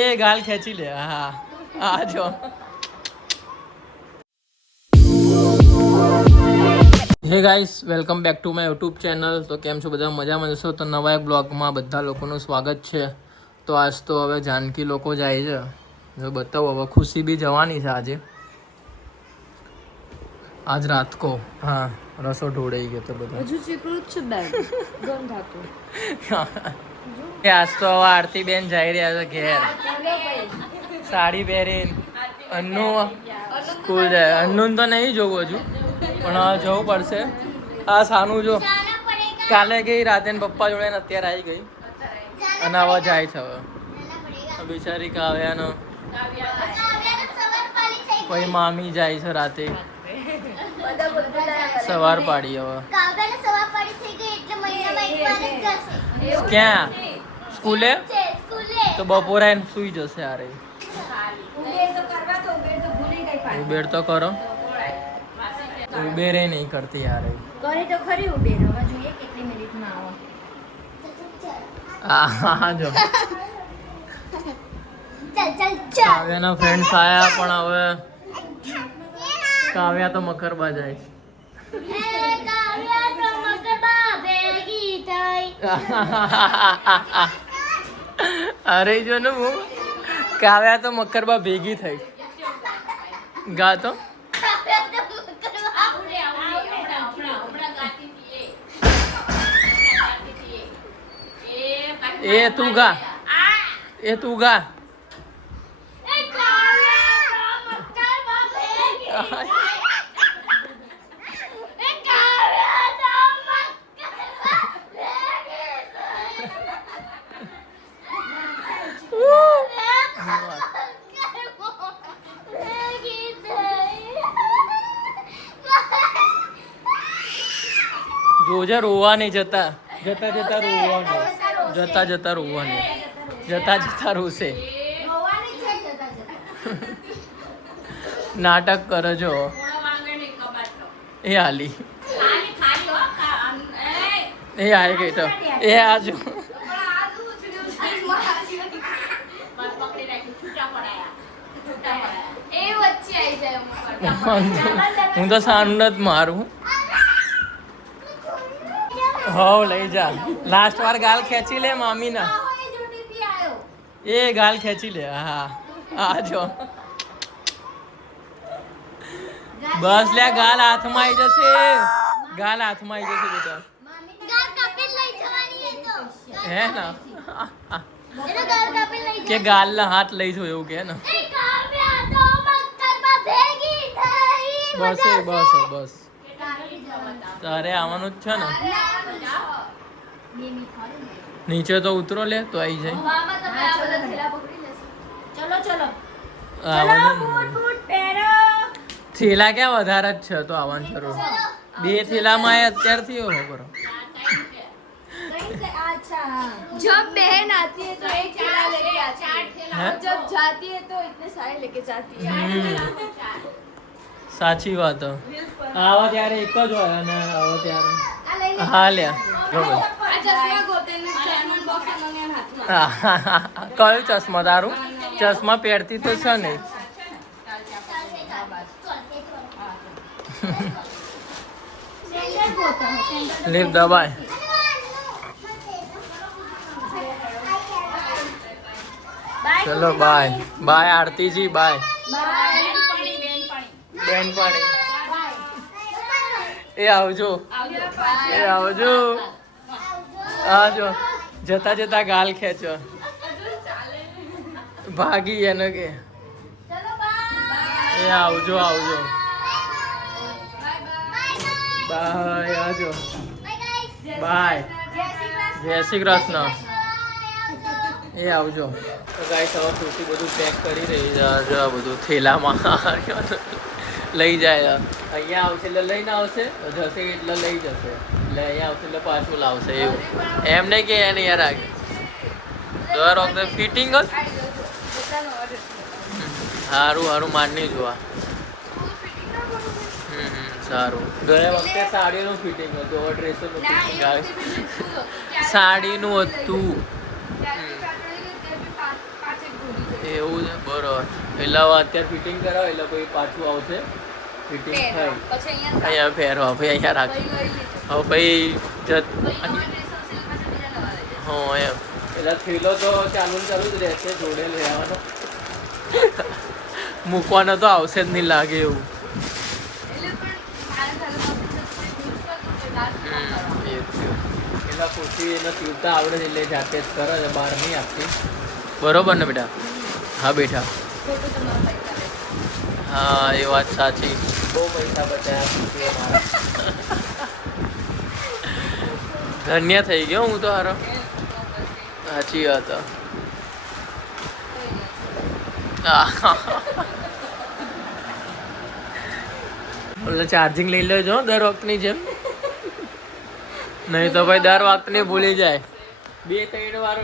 એ ગાલ ખેંચી લે. હા આ જો હે guys, welcome back to my YouTube channel. તો કેમ છો બધા? મજામાં જશો તો નવા એક બ્લોગમાં બધા લોકોનું સ્વાગત છે. તો આજ તો હવે જાનકી લોકો જાય છે, જો બતાવો. હવે ખુશી બી જવાની છે આજે, આજ રાત કો. હા, રસો ઢોળાઈ ગયો તો બધા હજુ ચીકણું જ છે બેન, ગમ થાતું. આજ તો હવે આરતી બેન જઈ રહ્યા છે ઘેર, સાડી પહેરીને. અન્નુ સ્કૂલ જાય. અન્નુને તો નહીં જોવું હજુ, પણ હવે જવું પડશે. આ સાનું જો કાલે ગઈ રાતે પપ્પા જોડે ને અત્યારે આવી ગઈ અને હવે જાય છે. હવે બિચારી કાવ્યાનો પછી મામી જાય છે રાતે સવાર પાડી. હવે ક્યાં સ્કૂલે? તો બપોરે એને સુઈ જશે. યાર ઉબેર તો કરો. ઉબેરે નહીં કરતી યાર. કરી તો ખરી ઉબેર, હવે જોઈએ કેટલી મિનિટમાં આવો. હા જો કાવ્યાના ફ્રેન્ડ્સ આયા, પણ હવે કાવ્યા તો મકરબા જાય. અરે જો ને હું કાવ્યા તો મકરબા ભેગી થઈ. ગા તો એ તું ગા, એ તું ગા. જોજે રોવા નહીં. જતા જતા જતા રોવા નહીં. જતા જતા રોવા નહીં. જતા જતા રોશે. નાટક કરે જો એ હાલી. એ આવી ગઈ તો એ આજો. હું તો સાનું જ મારું. હવ લઈ જા. લાસ્ટ વાર ગાલ ખેંચી લે મામી ના. એ ગાલ ખેંચી લે. હા આ જો બસ લે. ગાલ હાથમાં આવી જશે. ગાલ હાથમાં આવી જશે બેટા. હે ના કે ગાલ ના હાથ લઈ જો એવું કે ને. બસ બસ બસ તારે આવવાનું જ છે ને. નીચે તો ઉતરો લે તો આવી જાય. થેલા ક્યાં વધારે જ છે તો આવવાનું શરૂ. બે થેલામાં અત્યારથી કરો. जब बहन आती है तो एक थैला लेके आती है, जब जाती है तो इतने सारे लेके जाती है. સાચી વાત. આવો ત્યારે એક જ હોય અને આવો ત્યારે હા લે. કયું ચશ્મા તારું? ચશ્મા પહેરતી તો છે નહીં. લીપ દબાય. ચલો બાય બાય આરતીજી. બાય બેનપણી. એ આવજો. એ આવજો. આવજો. જતા જતા ગાલ ખેંચો. ભાગી એને કે એ આવજો આવજો. બાય. આવજો. બાય. જય શ્રી કૃષ્ણ. એ આવજો. તો ગાઈસ હવે ખુશી બધું પેક કરી રહી છે. આ બધું થેલામાં લઈ જાય. અહીંયા આવશે એટલે લઈને આવશે, જશે એટલે લઈ જશે. એટલે અહીંયા આવશે એટલે પાછું લાવશે. એવું એમ નહીં કે એને યાર આગે દર વખતે ફિટિંગ જ સારું સારું માનની જોવા. સારું. ગયા વખતે સાડીનું ફિટિંગ હતું, હવે ડ્રેસોનું ફિટિંગ આવે. સાડીનું હતું એવું છે બરોબર. એટલે હવે અત્યારે ફિટિંગ કરાવો એટલે કોઈ પાછું આવશે ફિટિંગ થાય અહીંયા પહેરવા ભાઈ અહીંયા રાખી હવે ભાઈ હા એમ એટલે થેલો તો ચાલુ જ રહેશે જોડે રહેવાનો મૂકવાનો તો આવશે જ નહીં લાગે એવું. એટલે ખુશી એને સીવતા આવડે છે એટલે જાતે જ કરે છે બહાર નહીં આપતી બરોબર ને બેટા? હા બેટા હા એ વાત સાચી બહુ પૈસા બચાવ્યા ખુશીએ મારા. ધન્ય થઈ ગયો હું તો હારો. સાચી વાત એટલે ચાર્જિંગ લઈ લેજો દર વખતની જેમ નહીં તો ભાઈ દર વખતની ભૂલી જાય. 2-3 વાર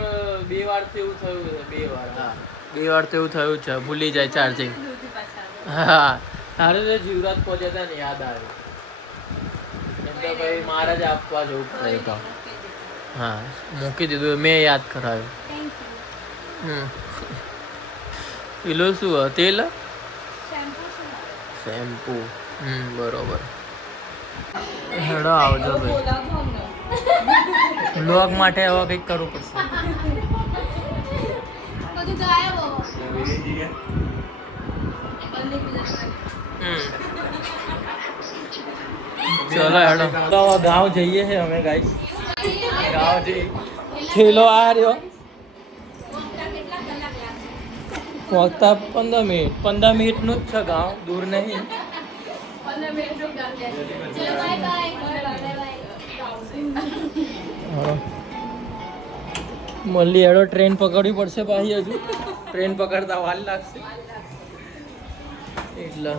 2 વાર તો એવું થયું છે 2 વાર હા 2 વાર તો એવું થયું છે ભૂલી જાય ચાર્જિંગ. હા તારે તો જીવરાજ પહોંચ્યા હતા ને યાદ આવ્યું એમ તો ભાઈ મારે જ આપવા જવું પડે તો હા મૂકી દીધું મેં યાદ કરાવ્યું. પેલું શું તેલ શેમ્પુ બરોબર. હેડો આવજો ભાઈ વ્લોગ માટે હવે કંઈક કરવું પડશે. ચલો હેડો તો ગાँव જઈએ છે અમે ગાઈસ. ગાँव જઈએ થેલો આ રહ્યો પહોંચતા 15 મિનિટનું જ છે ગાँव દૂર નહીં. મળી હેડો ટ્રેન પકડવી પડશે પાછી હજુ ટ્રેન પકડતા વાર લાગશે એટલે